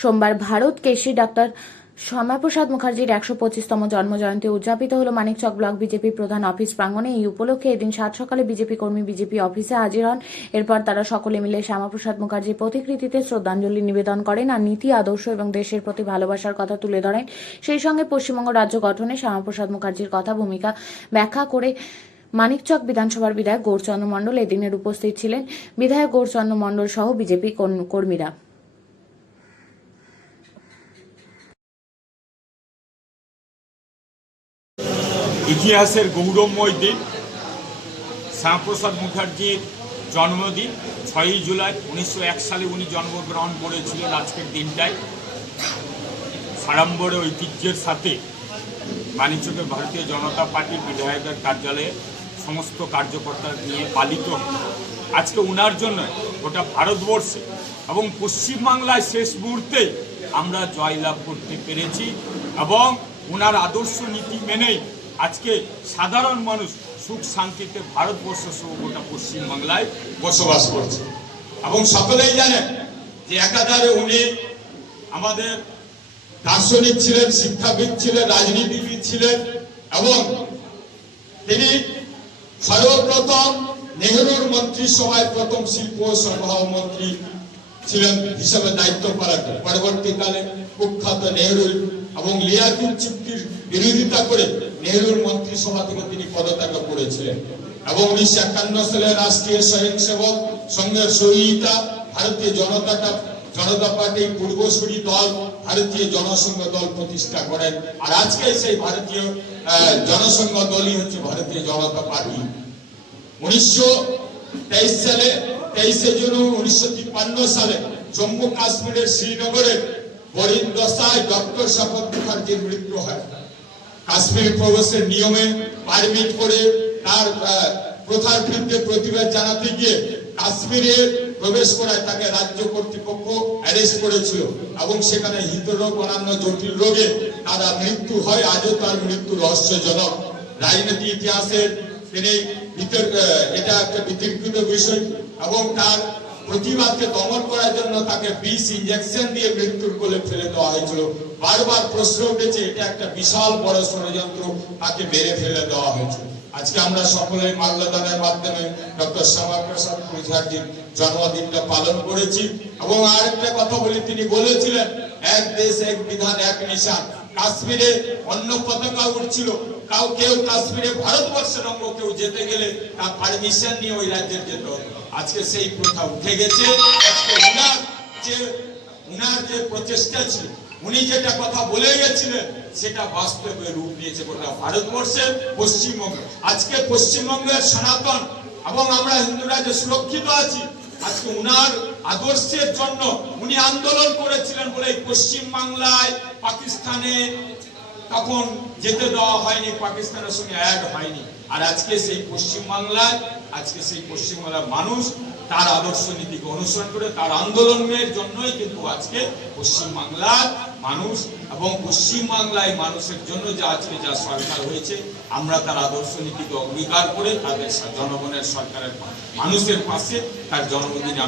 সোমবার ভারত কেশরী ডাক্তার শ্যামাপ্রসাদ মুখার্জির ১২৫তম জন্মজয়ন্তী উদযাপিত হল মানিকচক ব্লক বিজেপি প্রধান অফিস প্রাঙ্গণে। এই উপলক্ষে এদিন ৭ সকালে বিজেপি কর্মী বিজেপি অফিসে হাজির হন। এরপর তারা সকলে মিলে শ্যামাপ্রসাদ মুখার্জির প্রতিকৃতিতে শ্রদ্ধাঞ্জলি নিবেদন করেন আর নীতি আদর্শ এবং দেশের প্রতি ভালোবাসার কথা তুলে ধরেন। সেই সঙ্গে পশ্চিমবঙ্গ রাজ্য গঠনে শ্যামাপ্রসাদ মুখার্জির কথা ভূমিকা ব্যাখ্যা করে মানিকচক বিধানসভার বিধায়ক গৌরচন্দ্র মণ্ডল এদিনের উপস্থিত ছিলেন। বিধায়ক গৌরচন্দ্র মণ্ডল সহ বিজেপি কর্মীরা। ইতিহাসের গৌরবময় দিন, শ্যামাপ্রসাদ মুখার্জির জন্মদিন ৬ই জুলাই ১৯০১ সালে উনি জন্মগ্রহণ করেছিলেন। আজকের দিনটায় সাড়ম্বরে ঐতিহ্যের সাথে মানিকচকের ভারতীয় জনতা পার্টির বিধায়কের কার্যালয়ে সমস্ত কার্যকর্তা নিয়ে পালিত। আজকে উনার জন্য গোটা ভারতবর্ষে এবং পশ্চিমবাংলায় শেষ মুহূর্তে আমরা জয়লাভ করতে পেরেছি এবং ওনার আদর্শ নীতি মেনেই আজকে সাধারণ মানুষ সুখ শান্তিতে ভারতবর্ষ সহ গোটা পশ্চিমবাংলায় বসবাস করছে। এবং সকলেই জানেন যে একাধারে উনি আমাদের দার্শনিক ছিলেন, শিক্ষাবিদ ছিলেন, রাজনীতিবিদ ছিলেন এবং তিনি সর্বপ্রথম নেহরুর মন্ত্রিসভায় প্রথম শিল্প সভামন্ত্রী ছিলেন হিসেবে দায়িত্ব পালন করেন। পরবর্তীকালে কুখ্যাত নেহরু এবং লিয়াকত চুক্তির বিরোধিতা করে নেহরুর মন্ত্রিসভা থেকে তিনি পদত্যাগ করেছিলেন এবং ১৯৫১ সালে রাষ্ট্রীয় স্বয়ংসেবক সংঘের সহিতা ভারতীয় জনতা পার্টি পূর্বসূরি দল ভারতীয় জনসংঘ দল প্রতিষ্ঠা করেন। আর আজকে সেই ভারতীয় জনসংঘ দলই হচ্ছে ভারতীয় জনতা পার্টি। ১৯২৩ সালে ২৩শে জুন ১৯৫৩ সালে জম্মু কাশ্মীরের শ্রীনগরে বরিন্দসায় ডক্টর শ্যামাপ্রসাদ মুখার্জির মৃত্যু হয়। কাশ্মীর প্রবেশের নিয়মে পারমিট করে তার প্রথার বিরুদ্ধে প্রতিবাদ জানাতে গিয়ে কাশ্মীরে প্রবেশ করায় তাকে রাজ্য কর্তৃপক্ষ অ্যারেস্ট করেছিল এবং সেখানে হৃদরোগ অন্যান্য জটিল রোগে তার মৃত্যু হয়। আজও তার মৃত্যু রহস্যজনক। রাজনীতি ইতিহাসের তিনি এটা একটা বিতর্কিত বিষয় এবং তার প্রতিবাদকে দমন করার জন্য তাকে বিষ ইনজেকশন দিয়ে মৃত্যুর কোলে ফেলে দেওয়া হয়েছিল। বারবার প্রশ্ন উঠেছে এটা একটা বিশাল বড় ষড়যন্ত্র, তাকে মেরে ফেলে দেওয়া হয়েছে। আজকে আমরা সকলে মাল্যদানের মাধ্যমে ডক্টর শ্যামাপ্রসাদ মুখার্জির জন্মদিনটা পালন করেছি এবং আরেকটা কথা বলি, তিনি বলেছিলেন এক দেশ এক বিধান এক নিশান। কাশ্মীরে অন্য পতাকা উঠছিল, কেউ কাশ্মীরে ভারতবর্ষের অঙ্গ কেউ যেতে গেলে তার পারমিশন নিয়ে ওই রাজ্যের যেতে হতো। আজকে সেই প্রথা উঠে গেছে। আজকে উনার যে প্রচেষ্টা ছিল, উনি যেটা কথা বলে গেছিলেন সেটা বাস্তবে রূপ নিয়েছে গোটা ভারতবর্ষে পশ্চিমবঙ্গ। আজকে পশ্চিমবঙ্গের সনাতন এবং আমরা হিন্দুরা যে সুরক্ষিত আছি, আজকে উনার আদর্শের জন্য উনি আন্দোলন করেছিলেন বলে পশ্চিম বাংলায় পাকিস্তানে তখন যেতে দেওয়া হয়নি, পাকিস্তানের সঙ্গে অ্যাড হয়নি। আর আজকে সেই পশ্চিমবাংলায় মানুষ তার আদর্শ নীতিকে অনুসরণ করে তার আন্দোলনের জন্যই কিন্তু আজকে পশ্চিমবাংলার মানুষ এবং পশ্চিমবাংলায় মানুষের জন্য যে আজকে যা সরকার হয়েছে, আমরা তার আদর্শ নীতিকে অঙ্গীকার করে তাদের জনগণের সরকারের মানুষের পাশে তার জন্মদিনে